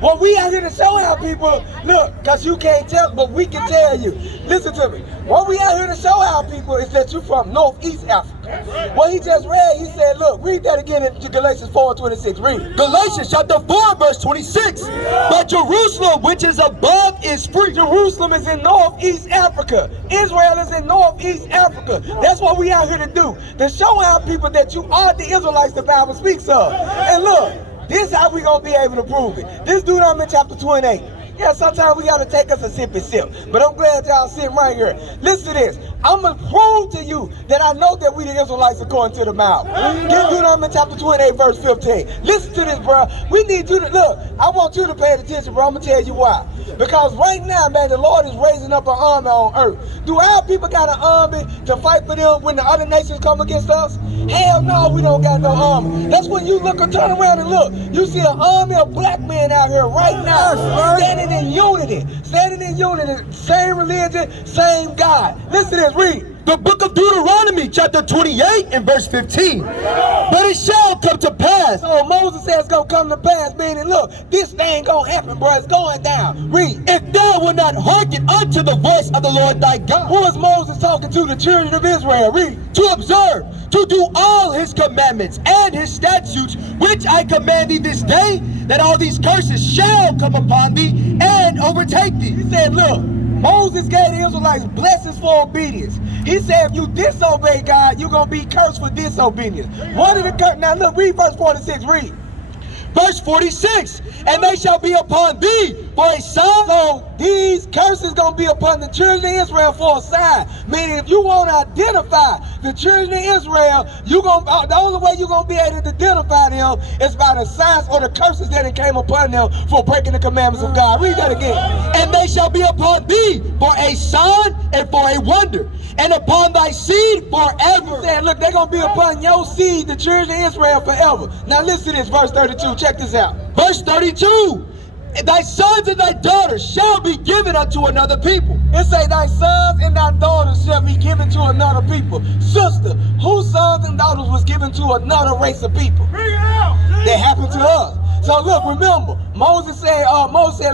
What we out here to show our people, look, because you can't tell, but we can tell you. Listen to me. What we out here to show our people is that you from Northeast Africa. What he just read, he said, look, read that again in Galatians 4:26. Read. Galatians chapter 4 verse 26. But Jerusalem which is above is free. Jerusalem is in Northeast Africa. Israel is in Northeast Africa. That's what we out here to do. To show our people that you are the Israelites the Bible speaks of. And look, this is how we gonna be able to prove it. This Deuteronomy chapter 28. Yeah, sometimes we gotta take us a sippy sip. But I'm glad y'all sitting right here. Listen to this. I'm gonna prove to you that I know that we the Israelites according to the Bible. Get Deuteronomy chapter 28 verse 15. Listen to this, bro. We need you to, look, I want you to pay attention, bro. I'm gonna tell you why. Because right now, man, the Lord is raising up an army on earth. Do our people got an army to fight for them when the other nations come against us? Hell no, we don't got no army. That's when you look and turn around and look. You see an army of black men out here right now, standing in unity. Standing in unity. Same religion, same God. Listen to this, read. The book of Deuteronomy chapter 28 and verse 15. But it shall come to pass. So Moses says it's gonna come to pass, meaning look, this thing gonna happen, bro. It's going down. Read. If thou wilt not hearken unto the voice of the Lord thy God. Who is Moses talking to? The children of Israel. Read. To observe, to do all his commandments and his statutes, which I command thee this day, that all these curses shall come upon thee and overtake thee. He said, look, Moses gave the Israelites blessings for obedience. He said, if you disobey God, you're going to be cursed for disobedience. One of the curses, now look, read verse 46, read. Verse 46, and they shall be upon thee for a sign. So these curses going to be upon the children of Israel for a sign. Meaning if you want to identify the children of Israel, the only way you're going to be able to identify them is by the signs or the curses that came upon them for breaking the commandments of God. Read that again. And they shall be upon thee for a sign and for a wonder, and upon thy seed forever. He said, look, they're going to be upon your seed, the children of Israel, forever. Now listen to this, verse 32. Check this out. Verse 32. Thy sons and thy daughters shall be given unto another people. It say thy sons and thy daughters shall be given to another people. Sister, whose sons and daughters was given to another race of people? That happened to us. So look, remember, Moses said,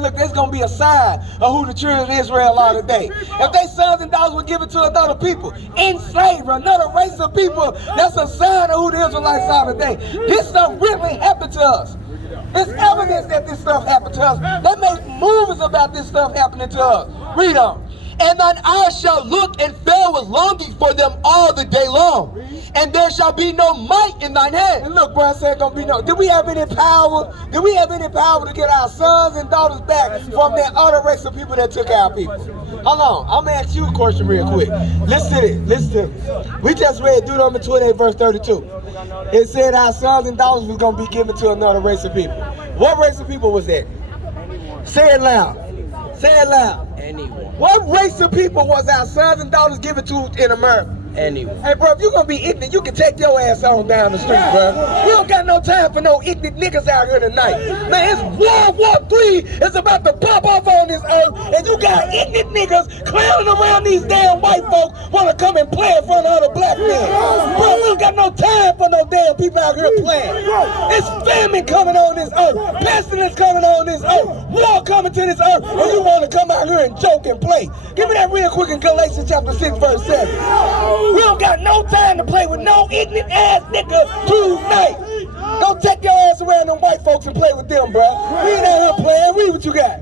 look, there's going to be a sign of who the children of Israel are today. If their sons and daughters were given to another people, in slavery, another race of people, that's a sign of who the Israelites are today. This stuff really happened to us. It's evidence that this stuff happened to us. They make movies about this stuff happening to us. Read on. And thine eyes shall look and fail with longing for them all the day long. And there shall be no might in thine hand. And look, bro, I said gonna be no. Did we have any power? Did we have any power to get our sons and daughters back from that other race of people that took our people? Hold on, I'm gonna ask you a question real quick. Listen to this, listen to this. We just read Deuteronomy 28 verse 32. It said our sons and daughters was gonna be given to another race of people. What race of people was that? Say it loud. Say it loud. Anyone. What race of people was our sons and daughters given to in America? Anyone. Hey, bro, if you're gonna be ignorant, you can take your ass on down the street, bro. We don't got no time for no ignorant niggas out here tonight. Man, it's World War III. It's about to pop off on this earth, and you got ignorant niggas clowning around these damn white folks wanna come and play in front of other black men. Bro, we don't got no time for no damn people out here playing. It's famine coming on this earth. Pestilence coming on this earth. War coming to this earth, and you wanna come out here and joke and play. Give me that real quick in Galatians chapter 6, verse 7. We don't got no time to play with no ignorant ass nigga tonight. Don't take your ass around them white folks and play with them, bro. We ain't out here playing. Read what you got.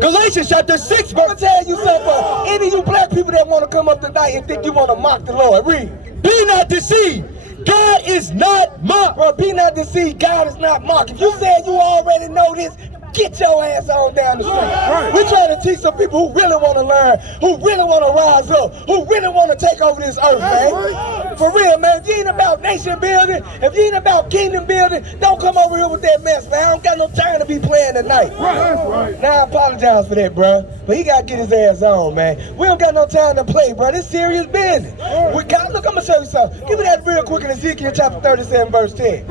Galatians chapter 6, verse. I'm gonna tell you something. Any of you black people that want to come up tonight and think you want to mock the Lord, read. Be not deceived. God is not mocked. Bro, be not deceived. God is not mocked. If you said you already know this, get your ass on down the street. Right. We're trying to teach some people who really want to learn, who really want to rise up, who really want to take over this earth, man. Right. For real, man. If you ain't about nation building, if you ain't about kingdom building, don't come over here with that mess, man. I don't got no time to be playing tonight. Right. Now, I apologize for that, bro. But he got to get his ass on, man. We don't got no time to play, bro. This serious business. We got, look, I'm going to show you something. Give me that real quick in Ezekiel chapter 37, verse 10.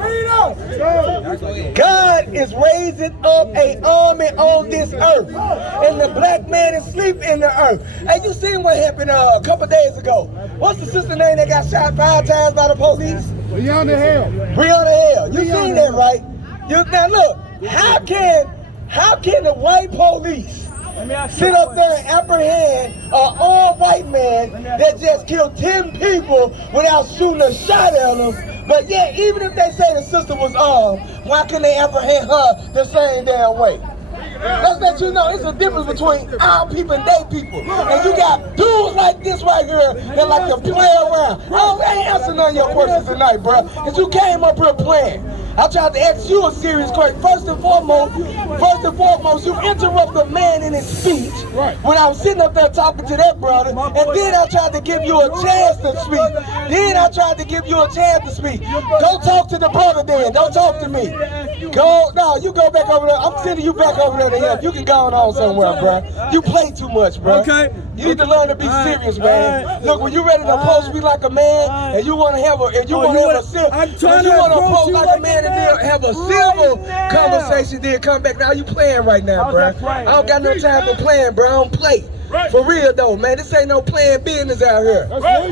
God is raising up a army on this earth, and the black man is sleeping in the earth. Hey, you seen what happened a couple days ago? What's the sister name that got shot 5 times by the police? Breonna Hale. Breonna Hale. You seen that, right? Now look, how can the white police sit up there and apprehend an armed white man that just killed 10 people without shooting a shot at him? But yet, even if they say the sister was armed, why can they apprehend her the same damn way? Let's let you know it's a difference between our people and they people. And you got dudes like this right here that like to play around. I ain't answering none of your questions tonight, bro, because you came up here playing. I tried to ask you a serious question. First and foremost, you interrupt a man in his speech when I was sitting up there talking to that brother, and then I tried to give you a chance to speak. Go talk to the brother then. Don't talk to me. You go back over there. I'm sending you back over there to him. You can go on somewhere, bro. You play too much, bro. Okay. You need to learn to be serious, man. Look, when you ready to approach me like a man, and you want to have a civil conversation, then come back. Now you playing right now, bro. I don't got no time for playing, bro. I don't play. For real though, man, this ain't no playing business out here.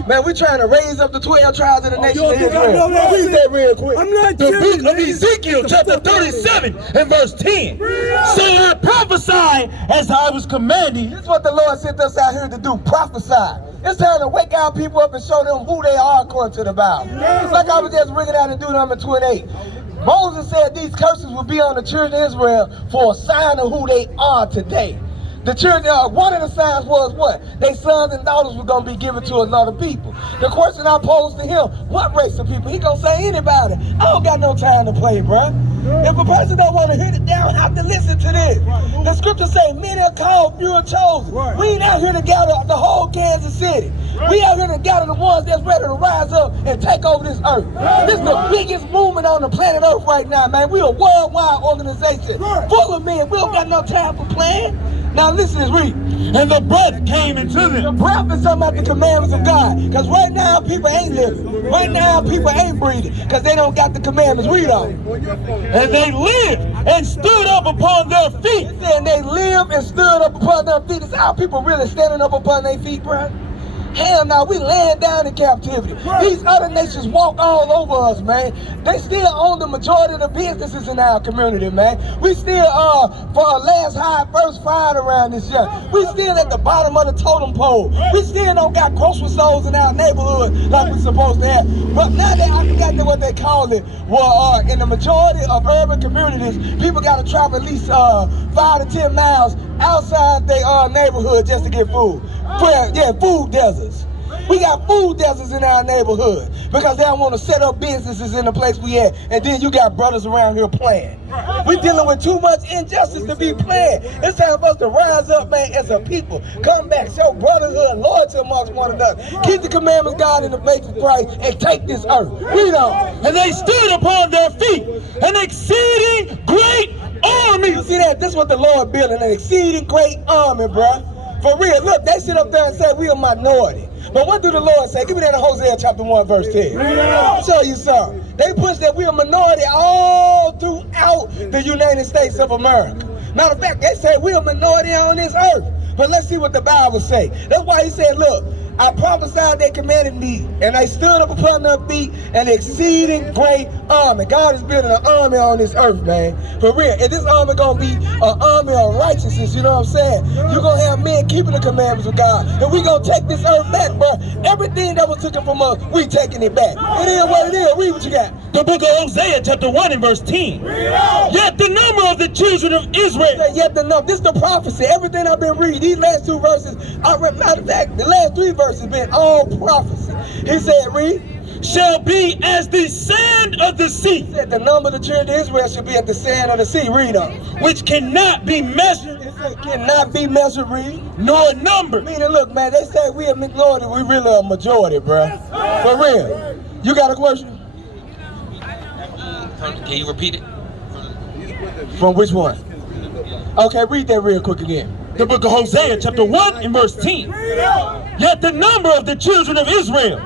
Man, we trying to raise up the 12 tribes of the nation of Israel. Read that real quick. The book of Ezekiel, chapter 37 and verse 10. So I prophesied as I was commanded. This is what the Lord sent us out here to do, prophesy. It's time to wake our people up and show them who they are according to the Bible. It's like I was just bringing out in Deuteronomy 28. Moses said these curses will be on the children of Israel for a sign of who they are today. The children, one of the signs was what? Their sons and daughters were going to be given to another people. The question I posed to him, what race of people? He going to say anybody. I don't got no time to play, bruh. If a person don't want to hear it, they don't have to listen to this. The scripture say, many are called, few are chosen. We ain't out here to gather the whole Kansas City. We out here to gather the ones that's ready to rise up and take over this earth. This is the biggest movement on the planet Earth right now, man. We a worldwide organization full of men. We don't got no time for playing. Now listen to this, read. And the breath came into them. The breath is talking about the commandments of God. Because right now people ain't living. Right now people ain't breathing. Because they don't got the commandments. Read on. And they lived and stood up upon their feet. It said they lived and stood up upon their feet. Is our people really standing up upon their feet, bro? Hell no, we laying down in captivity. These other nations walk all over us, man. They still own the majority of the businesses in our community, man. We still for a last high, first fired around this year. We still at the bottom of the totem pole. We still don't got grocery stores in our neighborhood like we supposed to have. But now that I forgot what they call it, well, in the majority of urban communities, people got to travel at least 5 to 10 miles outside their neighborhood just to get food. Food deserts. We got food deserts in our neighborhood because they don't want to set up businesses in the place we at. And then you got brothers around here playing. We dealing with too much injustice to be playing. It's time for us to rise up, man, as a people. Come back, show brotherhood, loyalty amongst one another. Keep the commandments of God in the faith of Christ and take this earth. Read on. And they stood upon their feet, an exceeding great army. You see that? This is what the Lord building, an exceeding great army, bruh. For real, look, they sit up there and say we a minority. But what do the Lord say? Give me that in Hosea chapter 1, verse 10. I'll show you something. They push that we a minority all throughout the United States of America. Matter of fact, they say we a minority on this earth. But let's see what the Bible say. That's why he said, look, I prophesied they commanded me, and they stood up upon their feet, an exceeding great army. God is building an army on this earth, man. For real. And this army gonna be an army of righteousness, you know what I'm saying? You're gonna have men keeping the commandments of God. And we gonna take this earth back, bro. Everything that was taken from us, we taking it back. It is what it is. Read what you got. The book of Hosea, chapter 1 and verse 10. Yet the number of the children of Israel. Yet the number. This is the prophecy. Everything I've been reading, these last 2 verses, matter of fact, the last 3 verses been all prophecy. He said, read. Shall be as the sand of the sea. He said the number of the children of Israel should be at the sand of the sea. Read on. Which cannot be measured. It said cannot be measured, read. Nor numbered. Meaning, look, man, they say we a minority, we really a majority, bruh. For real. You got a question? Can you repeat it? From which one? Okay, read that real quick again. The book of Hosea, chapter 1 and verse 10. Yet the number of the children of Israel,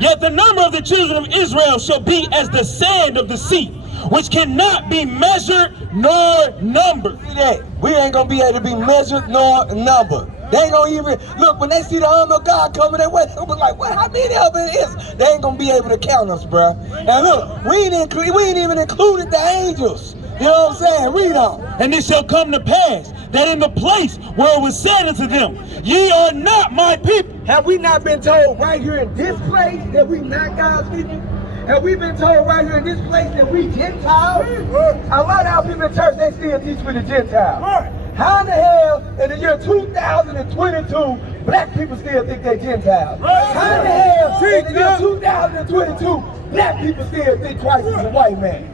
yet the number of the children of Israel shall be as the sand of the sea, which cannot be measured nor numbered. See that? We ain't gonna be able to be measured nor numbered. They ain't gonna even, look, when they see the arm of God coming, they went, it was like, what, how many of it is? They ain't gonna be able to count us, bruh. And look, we ain't even included the angels. You know what I'm saying? Read on. And it shall come to pass that in the place where it was said unto them, ye are not my people. Have we not been told right here in this place that we not God's people? Have we been told right here in this place that we Gentiles? A lot of our people in church, they still teach with the Gentiles. How in the hell, in the year 2022, black people still think they're Gentiles? How in the hell, in the year 2022, black people still think Christ is a white man?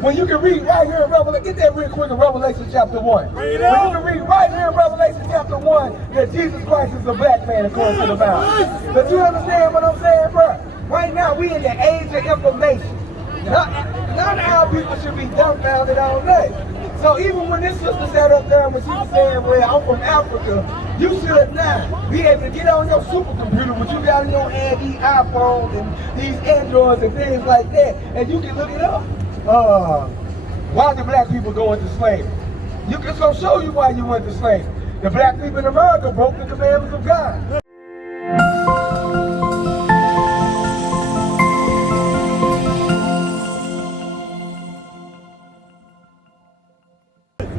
When you can read right here in Revelation, get that real quick in Revelation chapter 1. When you can read right here in Revelation chapter 1 that Jesus Christ is a black man according to the Bible. But you understand what I'm saying, bro? Right now, we in the age of information. None of our people should be dumbfounded all day. So even when this sister sat up there and she was saying, well, I'm from Africa, you should now be able to get on your supercomputer, what you got in your hand, these iPhones and these Androids and things like that, and you can look it up. Why did black people go into slavery? It's going to show you why you went to slavery. The black people in America broke the commandments of God.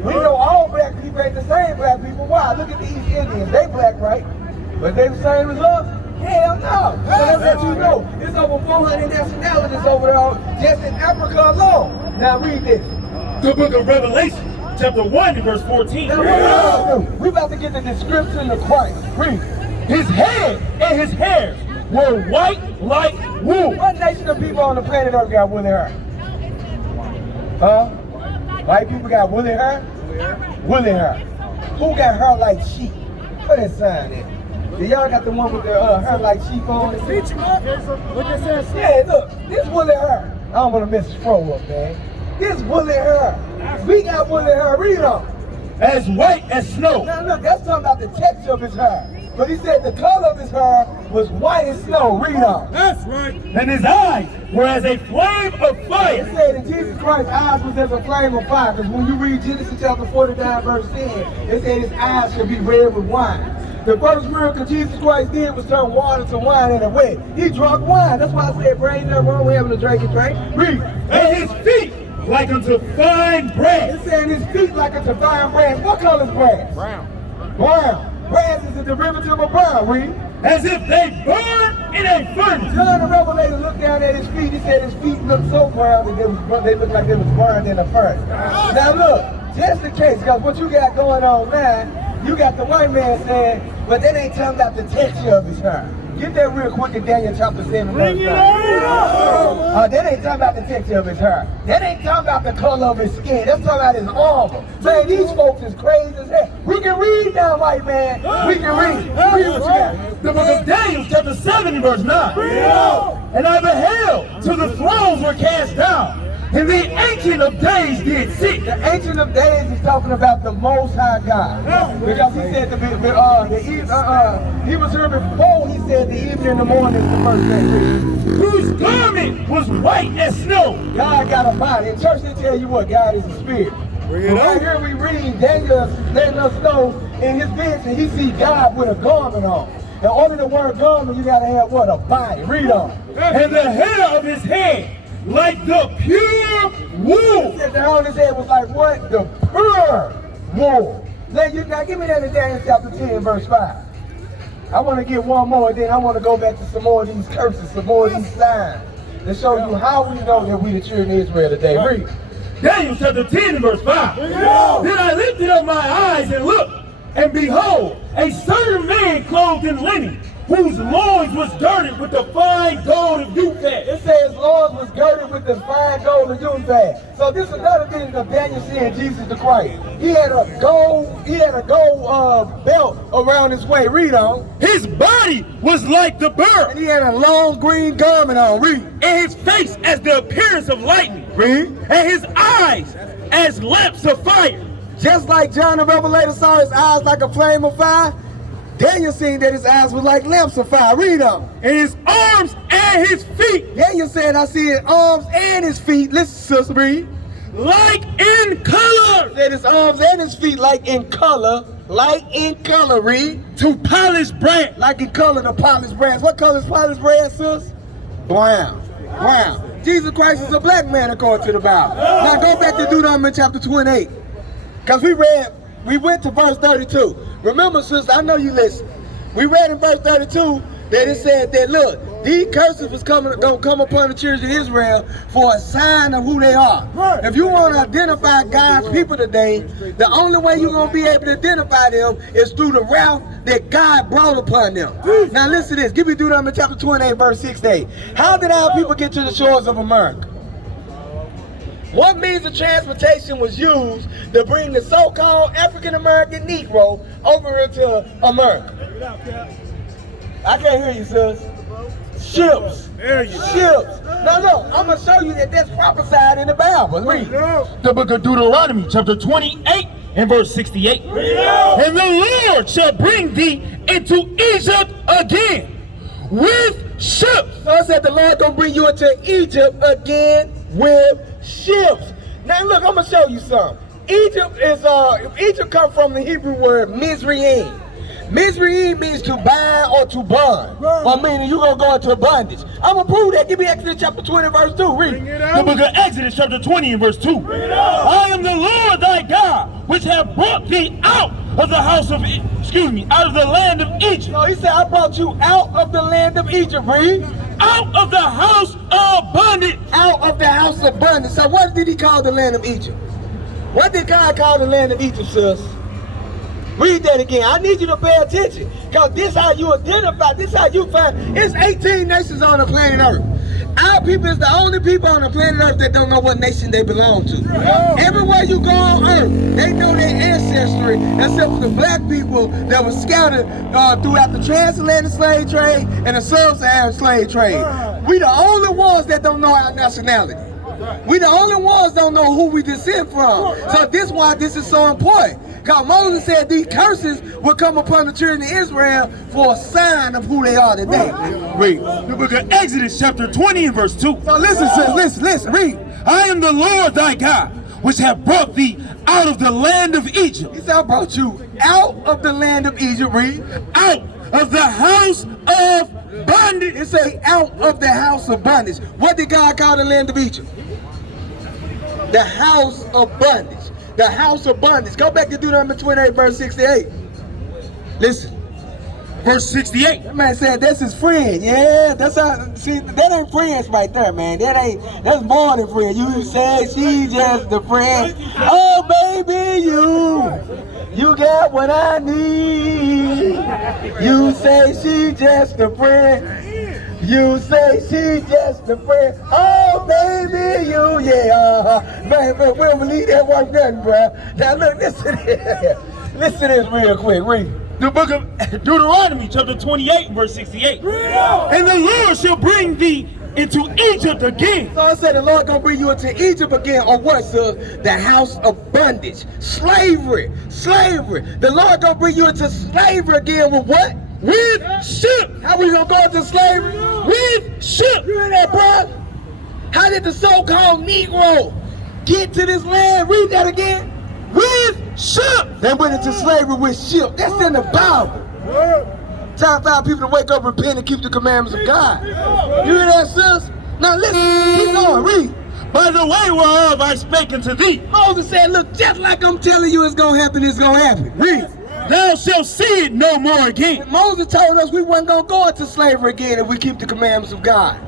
We know all black people ain't the same black people. Why? Look at the East Indians. They black, right? But they the same as us? Hell no. So that's what you know. There's over 400 nationalities over there just in Africa alone. Now read this. The book of Revelation, chapter 1 and verse 14. Now what we about to get the description of Christ. Read. His head and his hairs were white like wool. What nation of people on the planet Earth got woolly hair? Huh? White people got woolly hair? Woolly hair. Who got hair like sheep? Put that sign in. Do y'all got the one with the hair like sheep on it? What that says? Yeah, look, this woolly hair. I don't want to mess this fro up, man. This woolly hair. We got woolly hair. Read on. As white as snow. Now look, that's talking about the texture of his hair. But he said the color of his hair was white as snow. Read on. That's right. And his eyes were as a flame of fire. It said that Jesus Christ's eyes was as a flame of fire. Because when you read Genesis chapter 49 verse 10, it said his eyes should be red with wine. The first miracle Jesus Christ did was turn water to wine in a way. He drank wine. That's why I said, bro, ain't nothing wrong with having a drink and drink. Read. And his feet like unto fine brass. It said his feet like unto fine brass. What color is brass? Brown. Brown. Brass is a derivative of brown. Read. As if they burned in a furnace. John the Revelator looked down at his feet. He said his feet looked so brown that they looked like they was burned in a furnace. Now look, just in case, because what you got going on now, you got the white man saying, but that ain't talking about the texture of his hair. Get that real quick in Daniel chapter 7 verse 5. That ain't talking about the texture of his hair. That ain't talking about the color of his skin. That's talking about his armor. Man, these folks is crazy as hell. We can read now, white man. We can read. Read what you got. The book of Daniel, chapter 7 and verse 9. And I beheld till the thrones were cast down, and the Ancient of Days did sit. The Ancient of Days is talking about the Most High God. Because he said he was here before he said the evening and the morning is the first day. Whose garment was white as snow. God got a body. In church they tell you what, God is a spirit. But right here we read, Daniel letting us know in his vision he see God with a garment on. In order to wear a garment, you gotta have what? A body. Read on. And the hair of his head like the pure wool. He said the hair on his head was like what? The pure wool. Now give me that in Daniel chapter 10 verse 5. I want to get one more, and then I want to go back to some more of these curses, some more of these signs, to show you how we know that we the children of Israel today. Read. Daniel chapter 10 and verse 5. Then I lifted up my eyes and looked, and behold, a certain man clothed in linen, whose loins was girded with the fine gold of Uphaz. It says loins was girded with the fine gold of Uphaz. So this is another thing of Daniel seeing Jesus the Christ. He had a gold belt around his waist. Read on. His body was like the bird, And he had a long green garment on. Read. and his face as the appearance of lightning, Read. and his eyes as lamps of fire. Just like John the Revelator saw his eyes like a flame of fire, Daniel seen that his eyes were like lamps of fire. Read on. And his arms and his feet Daniel said, I see his arms and his feet. Listen, sister, read. like in color, Said his arms and his feet like in color. Like in color, read. to polished brass. Like in color to polished brass. What color is polished brass, sis? Brown. Brown. Jesus Christ is a black man according to the Bible. Now go back to Deuteronomy chapter 28. Because we went to verse 32. Remember, sister, I know you listen. We read in verse 32 that it said that, look, these curses was gonna come upon the children of Israel for a sign of who they are. If you want to identify God's people today, the only way you're gonna be able to identify them is through the wrath that God brought upon them. Now listen to this. Give me Deuteronomy chapter 28, verse 6 to 8. How did our people get to the shores of America? What means of transportation was used to bring the so-called African-American Negro over into America? I can't hear you, sis. Ships. Ships. No, look, I'm going to show you that that's prophesied in the Bible. Read. The book of Deuteronomy, chapter 28 and verse 68. And the Lord shall bring thee into Egypt again with ships. So I said the Lord going to bring you into Egypt again with ships. Now look, I'm going to show you something. Egypt comes from the Hebrew word Mizraim. Mizraim means to bind or to bond. Or meaning you're going to go into bondage. I'm going to prove that. Give me Exodus chapter 20 verse 2. Read. The book of Exodus chapter 20 and verse 2. I am the Lord thy God, which have brought thee out of the house of, out of the land of Egypt. So he said, I brought you out of the land of Egypt. Read. Out of the house of bondage. Out of the house of bondage. So what did he call the land of Egypt? What did God call the land of Egypt, sis? Read that again. I need you to pay attention. Because this how you identify, this how you find. It's 18 nations on the planet Earth. Our people is the only people on the planet Earth that don't know what nation they belong to. Everywhere you go on Earth, they know their ancestry, except for the black people that were scattered throughout the transatlantic slave trade and the sub-Saharan slave trade. We the only ones that don't know our nationality. We the only ones don't know who we descend from. So this is why this is so important. Because Moses said these curses will come upon the children of Israel for a sign of who they are today. Read. The book of Exodus chapter 20 and verse 2. So listen, read. I am the Lord thy God, which have brought thee out of the land of Egypt. He said, I brought you out of the land of Egypt. Read. Out of the house of bondage. It say out of the house of bondage. What did God call the land of Egypt? The house of bondage. The house of bondage. Go back to Deuteronomy 28 verse 68. Listen. Verse 68. That man said that's his friend. Yeah, that's how, see, that ain't friends right there, man. That's more than friend. You said she's just the friend. Oh baby, you got what I need. You say she just a friend. You say she just a friend. Oh baby, man, we don't believe that one nothing, bro. Now look, listen to this. Listen to this real quick. Read. The book of Deuteronomy chapter 28 verse 68. And the Lord shall bring thee into Egypt again. So I said the Lord gonna bring you into Egypt again, or what, sir? The house of bondage. Slavery. The Lord gonna bring you into slavery again with what? With ships. How we gonna go into slavery? With ships. You hear that, bro? How did the so-called Negro get to this land? Read that again. With ships. They went into slavery with ships. That's in the Bible. Time for our people to wake up, repent, and keep the commandments of God. You hear that, sis? Now listen, keep going, read. By the way whereof I spake unto thee. Moses said, look, just like I'm telling you it's gonna happen, it's gonna happen. Read. Thou shalt see it no more again. Moses told us we wasn't gonna go into slavery again if we keep the commandments of God.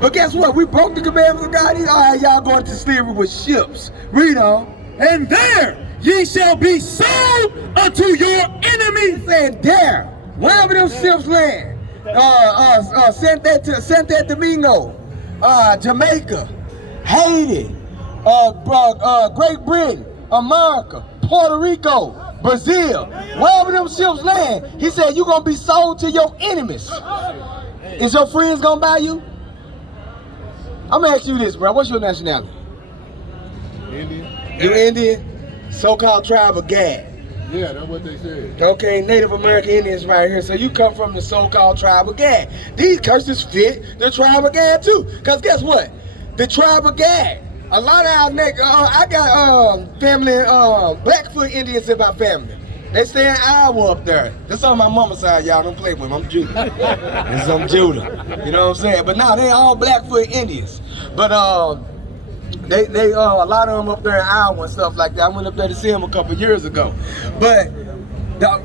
But guess what? We broke the commandments of God. All right, y'all going to slavery with ships. Read on. And there ye shall be sold unto your enemies. Saying there, wherever them ships land, Santo Domingo, Jamaica, Haiti, Great Britain, America, Puerto Rico, Brazil, wherever them ships land, he said you're gonna be sold to your enemies. Is your friends gonna buy you? I'm gonna ask you this, bro. What's your nationality? Indian. You Indian? So-called tribe of Gad. Yeah, that's what they said. Okay, Native American Indians right here. So you come from the so-called tribe of Gad. These curses fit the tribe of Gad too. Because guess what? The tribe of Gad. A lot of our I got family, Blackfoot Indians in my family. They stay in Iowa up there. That's on my mama's side, y'all. Don't play with me. I'm Judah. I'm Judah. You know what I'm saying? But now they all Blackfoot Indians. But they a lot of them up there in Iowa and stuff like that. I went up there to see them a couple years ago. But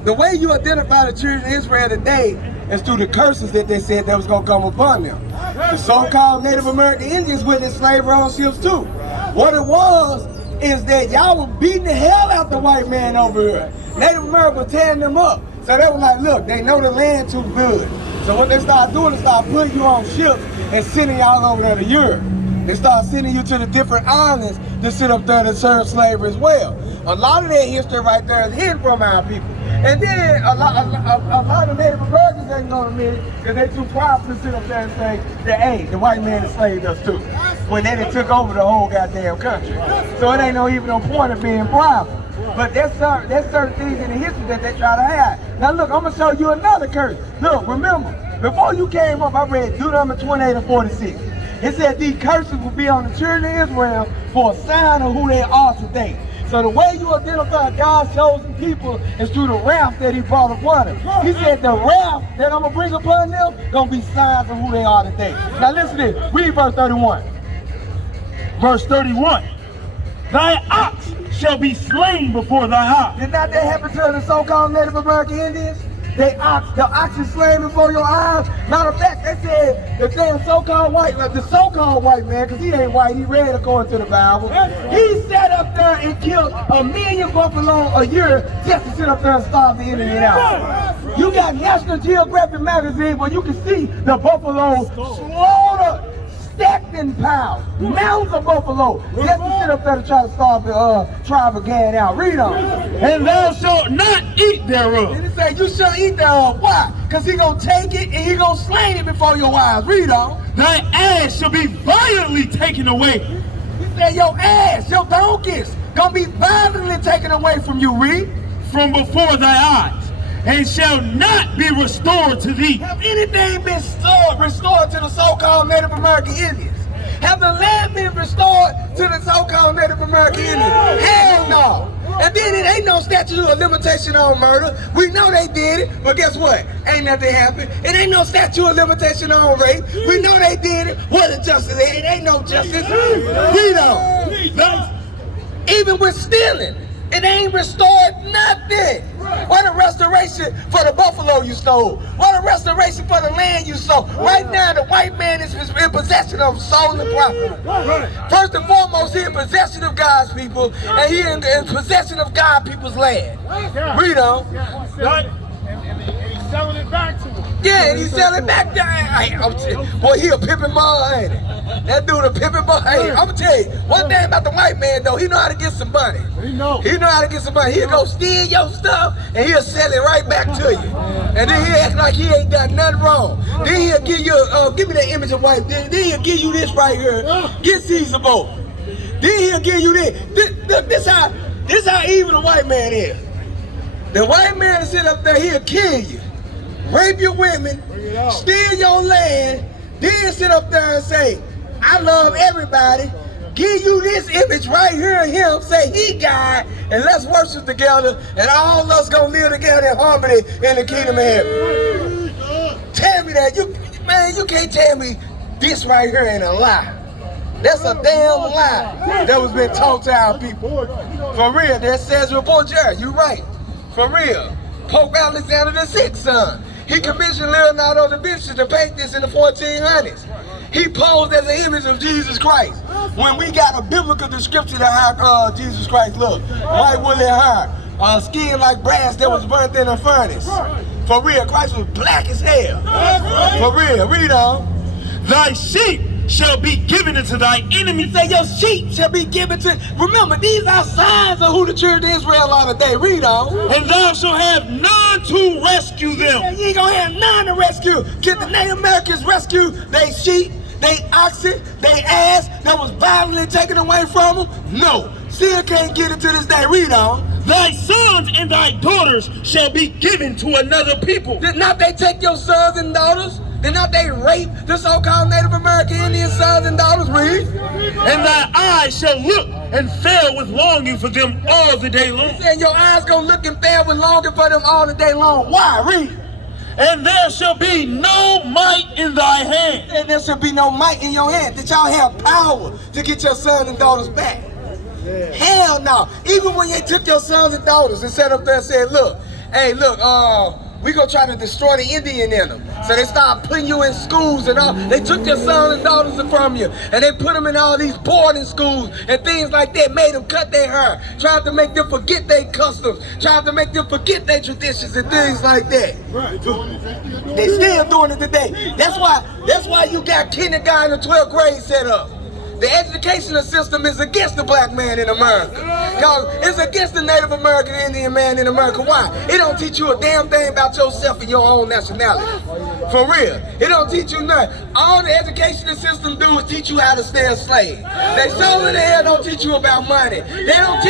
the way you identify the children of Israel today is through the curses that they said that was gonna come upon them. The so-called Native American Indians witnessed slavery on ships too. What it was is that y'all were beating the hell out the white man over here. Native America was tearing them up. So they were like, look, they know the land too good. So what they started doing is start putting you on ships and sending y'all over there to Europe. They start sending you to the different islands to sit up there to serve slavery as well. A lot of that history right there is hidden from our people. And then a lot of Native Americans ain't gonna admit it because they too proud to sit up there and say that, hey, the white man enslaved us too. When they took over the whole goddamn country. So it ain't even no point of being proud. But there's certain things in the history that they try to hide. Now look, I'm gonna show you another curse. Look, remember, before you came up, I read Deuteronomy 28 and 46. It said these curses will be on the children of Israel for a sign of who they are today. So the way you identify God's chosen people is through the wrath that he brought upon them. He said the wrath that I'm gonna bring upon them gonna be signs of who they are today. Now listen to this, read verse 31. Verse 31. Thy ox shall be slain before thy eyes. Did not that happen to the so-called Native American Indians? The ox is slain before your eyes. Matter of fact, they said the damn so-called white man, because he ain't white, he red according to the Bible. He sat up there and killed 1 million buffalo a year just to sit up there and starve the Indian out. You got National Geographic magazine where you can see the buffalo slaughtered, stacked in piles, mounds of buffalo, just to sit up there to try to starve the tribe of Gad out. Read on. And thou shalt not eat thereof. And it say you shall eat thereof. Why? Because he gonna take it and he gonna slay it before your eyes. Read on. Thy ass shall be violently taken away. He said your ass, your donkeys, gonna be violently taken away from you. Read. From before thy eyes, and shall not be restored to thee. Have anything been restored to the so-called Native American Indians? Have the land been restored to the so-called Native American Indians? Hell no. And then it ain't no statute of limitation on murder. We know they did it, but guess what? Ain't nothing happened. It ain't no statute of limitation on rape. We know they did it. What is justice? It ain't no justice. We don't. Even with stealing, it ain't restored nothing. What a restoration for the buffalo you stole. What a restoration for the land you stole. Right now, the white man is in possession of stolen property. First and foremost, he in possession of God's people, and he in possession of God's people's land. Read on. And he's selling it back to him. Yeah, and he's selling back there. Boy, he a pimpin' boy, ain't he? That dude a pimpin' boy. Hey, I'm gonna tell you, one thing about the white man though, he know how to get some money. He know how to get some money. He'll go steal your stuff and he'll sell it right back to you. And then he'll act like he ain't done nothing wrong. Then he'll give you, give me that image of white. Then he'll give you this right here. Get Caesar boat. Then he'll give you this. This how evil the white man is. The white man will sit up there, he'll kill you, rape your women, steal your land, then sit up there and say, I love everybody, give you this image right here of him, say he God, and let's worship together, and all of us gonna live together in harmony in the kingdom of heaven. Tell me that, you can't tell me this right here ain't a lie. That's a damn lie that was been taught to our people. For real, that says report Jerry, you right. For real, Pope Alexander VI's son. He commissioned Leonardo da Vinci to paint this in the 1400s. He posed as an image of Jesus Christ. When we got a biblical description of how Jesus Christ looked. White woolly hair, skin like brass that was burnt in a furnace. For real, Christ was black as hell. For real, read on. Thy sheep shall be given into thy enemy. Say your sheep shall be given to. Remember, these are signs of who the children of Israel are today. Read on. And thou shalt have none to rescue them. Yeah, you ain't gonna have none to rescue. Can the Native Americans rescue they sheep, they oxen, they ass that was violently taken away from them? No. Still can't get it to this day. Read on. Thy sons and thy daughters shall be given to another people. Did not they take your sons and daughters? Did not they rape the so-called Native American Indian sons and daughters? Read. And thy eyes shall look and fail with longing for them all the day long. And your eyes gonna look and fail with longing for them all the day long. Why? Read. And there shall be no might in thy hand. And there should be no might in your hand. That y'all have power to get your sons and daughters back. Hell no. Even when they took your sons and daughters and sat up there and said, look, hey, look, we gonna try to destroy the Indian in them. So they started putting you in schools and all. They took your sons and daughters from you and they put them in all these boarding schools and things like that. Made them cut their hair. Tried to make them forget their customs. Tried to make them forget their traditions and things like that. They still doing it today. That's why you got kindergarten and 12th grade set up. The educational system is against the black man in America. Cause it's against the Native American Indian man in America. Why? It don't teach you a damn thing about yourself and your own nationality. For real. It don't teach you nothing. All the educational system do is teach you how to stay a slave. They sure in the hell don't teach you about money. They don't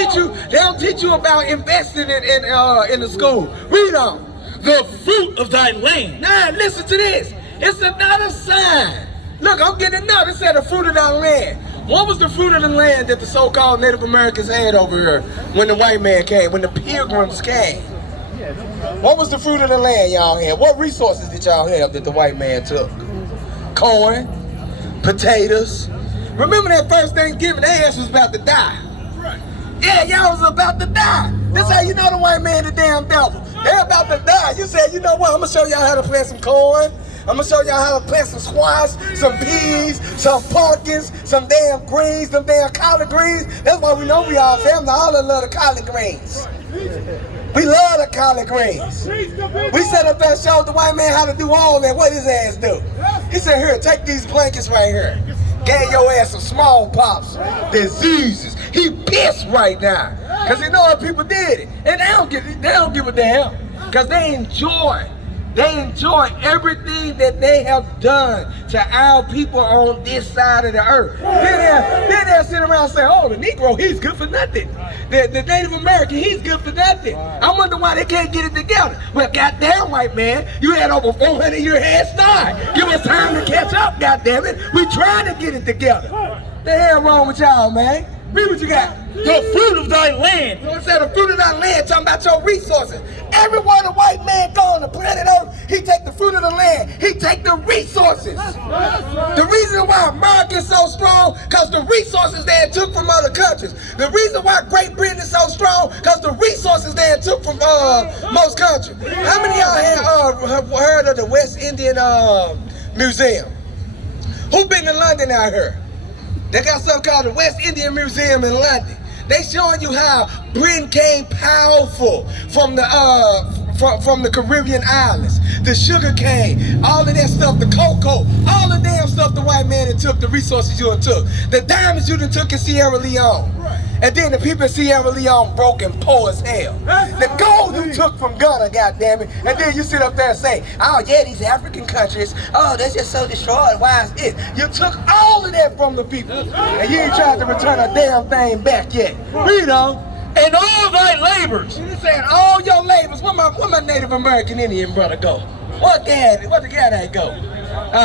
teach you about investing in the school. Read on. The fruit of thy land. Now listen to this. It's another sign. Look, I'm getting another. It said the fruit of thy land. What was the fruit of the land that the so-called Native Americans had over here when the white man came, when the pilgrims came? What was the fruit of the land y'all had? What resources did y'all have that the white man took? Corn, potatoes. Remember that first Thanksgiving, their ass was about to die. Yeah, y'all was about to die. This how you know the white man the damn devil. They're about to die. You said, you know what, I'm gonna show y'all how to plant some corn. I'm gonna show y'all how to plant some squash, some peas, some pumpkins, some damn greens, some damn collard greens. That's why we know we all family. All of love the collard greens. We love the collard greens. We sat up there and showed the white man how to do all that. What his ass do? He said, here, take these blankets right here. Gave your ass some smallpox, diseases. He pissed right now. Cause he know how people did it. And they don't give a damn. Cause they enjoy everything that they have done to our people on this side of the earth. Then they'll sit around and say, oh, the Negro, he's good for nothing. The Native American, he's good for nothing. I wonder why they can't get it together. Well, goddamn white man, you had over 400 year head start. Give us time to catch up, goddammit. We trying to get it together. The hell wrong with y'all, man? Read what you got. The fruit of thy land. So it said the fruit of thy land, talking about your resources. Everywhere the white man go on the planet Earth, he take the fruit of the land. He take the resources. The reason why America is so strong, because the resources they took from other countries. The reason why Great Britain is so strong, because the resources they took from most countries. How many of y'all have heard of the West Indian Museum? Who been to London out here? They got something called the West Indian Museum in London. They showing you how Britain came powerful from the Caribbean islands. The sugar cane, all of that stuff, the cocoa, all the damn stuff the white man that took, the resources you done took. The diamonds you done took in Sierra Leone. And then the people in Sierra Leone broke and poor as hell. The gold you took from Ghana, goddammit. And then you sit up there and say, oh yeah, these African countries, oh, they're just so destroyed. Why is it? You took all of that from the people. And you ain't tried to return a damn thing back yet. Read on. And all thy labors. You said all your labors. Where my Native American Indian brother go? What the guy go?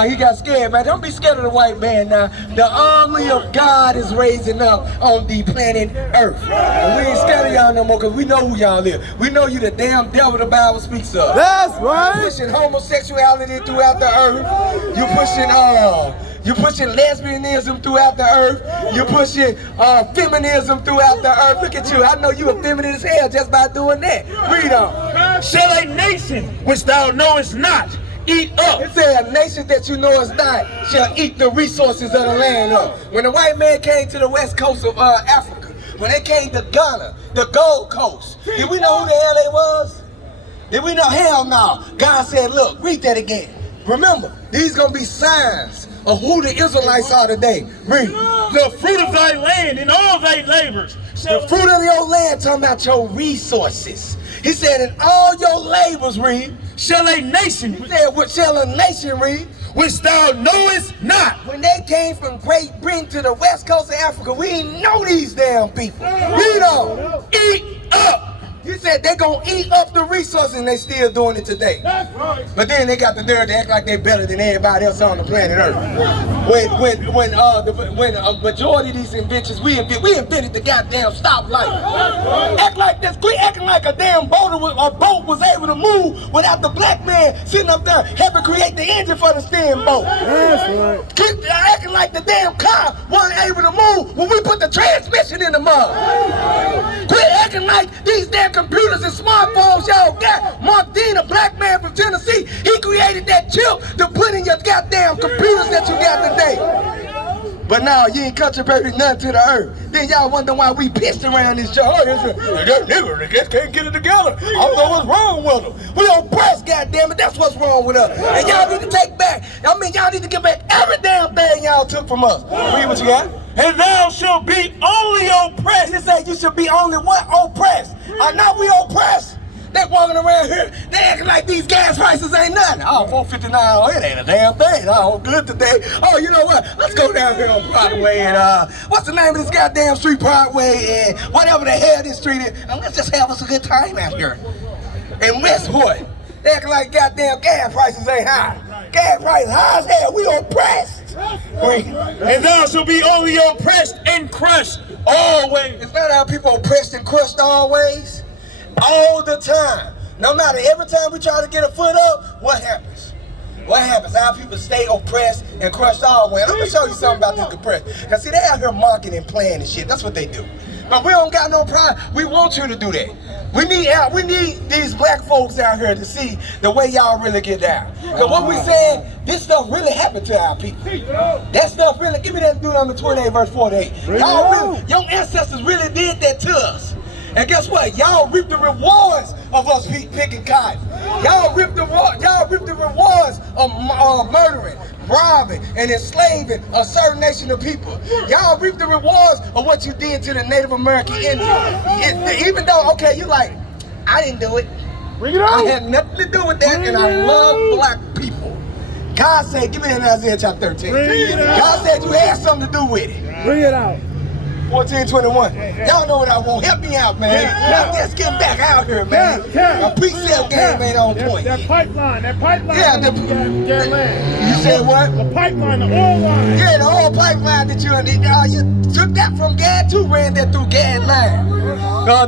He got scared, man. Don't be scared of the white man now. The army of God is raising up on the planet Earth. And we ain't scared of y'all no more because we know who y'all is. We know you the damn devil the Bible speaks of. That's right. You're pushing homosexuality throughout the earth. You're pushing lesbianism throughout the earth. You're pushing feminism throughout the earth. Look at you. I know you a feminine as hell just by doing that. Read on. Shall a nation which thou knowest not eat up? It said a nation that you know is not shall eat the resources of the land up. When the white man came to the west coast of Africa, when they came to Ghana, the Gold Coast, did we know who the hell they was? Did we know? Hell no. God said, look, read that again. Remember, these gonna be signs of who the Israelites are today. Read. The fruit of thy land and all thy labors. The fruit of your land talking about your resources. He said, in all your labors, read. Shall a nation, He said, what shall a nation, read? which thou knowest not. When they came from Great Britain to the west coast of Africa, we didn't know these damn people. Read on. Eat up. He said they gonna eat up the resources, and they still doing it today. That's right. But then they got the nerve to act like they're better than everybody else on the planet Earth. When a majority of these inventions, we invented the goddamn stoplight. Act like this, quit acting like a damn boat was able to move without the black man sitting up there helping create the engine for the steamboat. That's right. Quit acting like the damn car wasn't able to move when we put the transmission in the mud. Quit acting like these damn computers and smartphones y'all got. Mark Dean, a black man from Tennessee, he created that chip to put in your goddamn computers that you got today. But now you ain't contributed nothing to the earth. Then y'all wonder why we pissed around this joint. Oh, that nigga, they just can't get it together. I don't know what's wrong with them. We oppressed, goddammit. That's what's wrong with us. And y'all need to take back. I mean, y'all need to get back every damn thing y'all took from us. Read what you got. And thou shalt be only oppressed. They say you should be only what? Oppressed. Now we oppressed. They walking around here, they acting like these gas prices ain't nothing. Oh, $4.59, oh, it ain't a damn thing. Oh, good today. Oh, you know what? Let's go down here on Broadway and what's the name of this goddamn street, Broadway and whatever the hell this street is, and let's just have us a good time out here. In Westport, they acting like goddamn gas prices ain't high. Gas prices high as hell, we oppressed. And thou shalt be only oppressed and crushed always. It's not how people oppressed and crushed always. All the time. No matter, every time we try to get a foot up, what happens? What happens? Our people stay oppressed and crushed always. I'm gonna show you something about this oppressed. Cause see, they out here mocking and playing and shit. That's what they do. But we don't got no pride. We want you to do that. We need these black folks out here to see the way y'all really get down. Cause what we saying, this stuff really happened to our people. That stuff really, give me that Deuteronomy 28 verse 48. Y'all really, your ancestors really did that to us. And guess what? Y'all reap the rewards of us picking cotton. Y'all reap the rewards of murdering, robbing, and enslaving a certain nation of people. Y'all reap the rewards of what you did to the Native American Indians. Even though, okay, you like, I didn't do it. Bring it out. I had nothing to do with that, and I love black people. God said, give me that in Isaiah chapter 13. God said you had something to do with it. Bring it out. 1421. Y'all know what I want. Help me out, man. Y'all just get back out here, man. My pre-sale game ain't on point. That pipeline. Yeah, that land. You said what? The pipeline, the oil line. Yeah, the whole pipeline that you took that from Gad too, ran that through Gad land.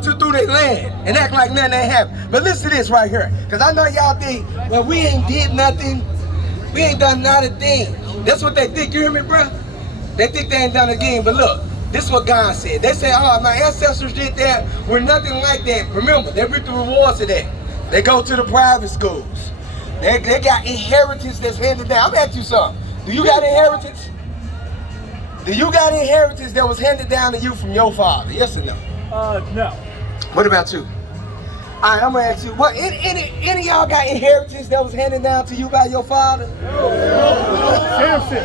Through their land and act like nothing ain't happened. But listen to this right here. Because I know y'all think, well, we ain't did nothing. We ain't done not a thing. That's what they think. You hear me, bro? They think they ain't done a thing. But look. This is what God said. They say, oh, my ancestors did that. We're nothing like that. Remember, they reap the rewards of that. They go to the private schools. They got inheritance that's handed down. I'm asking you something. Do you got inheritance? Do you got inheritance that was handed down to you from your father? Yes or no? No. What about you? All right, I'm gonna ask you, what, any of y'all got inheritance that was handed down to you by your father? Samson.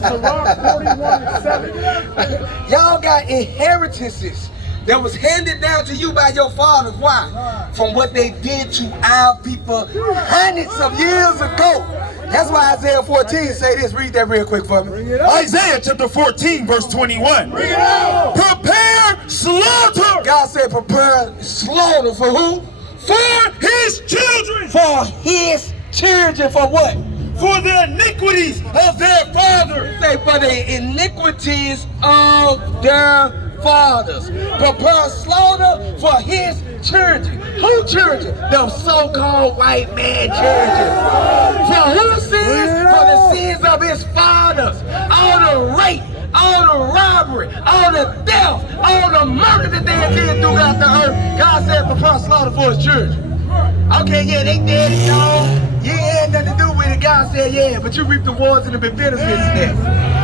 Sirach 41:7. Y'all got inheritances that was handed down to you by your fathers. Why? From what they did to our people hundreds of years ago. That's why Isaiah 14 say this. Read that real quick for me. Isaiah chapter 14 verse 21. Prepare slaughter. God said prepare slaughter for who? For his children. For his children. For what? For the iniquities of their fathers. Say for the iniquities of their fathers. Prepare slaughter for his children. Who children? The so-called white man children. For whose sins? For the sins of his fathers. All the rape, all the robbery, all the theft, all the murder that they did throughout the earth. God said prepare slaughter for his children. Okay, yeah, they dead and gone. You ain't had nothing to do with it. God said, yeah, but you reap the rewards and the benefits of that.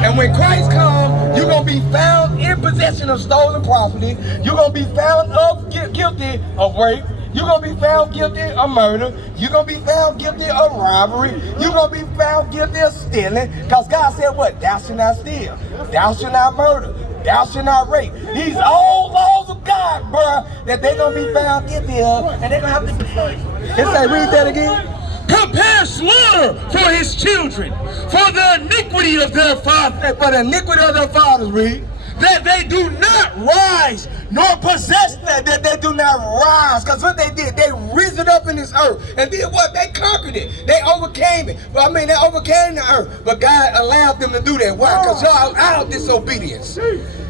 And when Christ comes, you're going to be found in possession of stolen property. You're going to be found guilty of rape. You're going to be found guilty of murder. You're going to be found guilty of robbery. You're going to be found guilty of stealing. Because God said what? Thou shalt not steal. Thou shalt not murder. Thou shalt not rape. These old laws of God, bruh, that they're going to be found guilty of, and they're going to have to pay. It say, read that again. Prepare slaughter for his children, for the iniquity of their fathers. For the iniquity of their fathers, read. that they do not rise nor possess that they do not rise. Because what they did, they risen up in this earth and did what? They conquered it. They overcame it. Well, I mean, they overcame the earth, but God allowed them to do that. Why? Because y'all out of disobedience.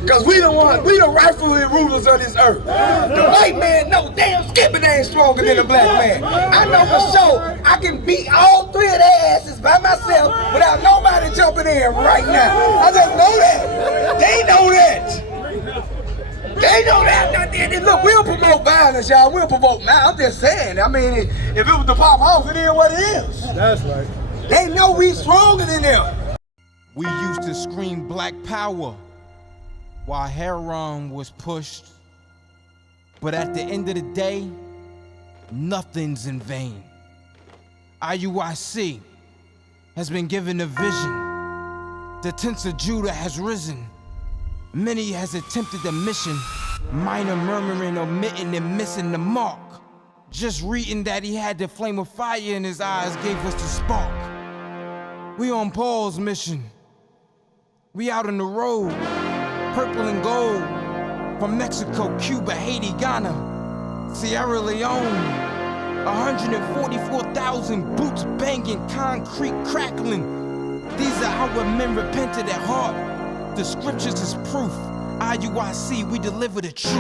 Because we the rightful rulers of this earth. The white man, no damn skipping ain't stronger than the black man. I know for sure I can beat all three of their asses by myself without nobody jumping in right now. I just know that. They know that. They know that. Look, we'll promote violence, y'all. We'll promote. I'm just saying. I mean, if it was the pop off, it is what it is. That's right. They know we stronger than them. We used to scream Black Power while Heron was pushed. But at the end of the day, nothing's in vain. IUIC has been given a vision. The tents of Judah has risen. Many has attempted the mission. Minor murmuring, omitting, and missing the mark. Just reading that he had the flame of fire in his eyes gave us the spark. We on Paul's mission. We out on the road. Purple and gold. From Mexico, Cuba, Haiti, Ghana, Sierra Leone. 144,000 boots banging, concrete crackling. These are our men repented at heart. The scriptures is proof. IUIC, we deliver the truth.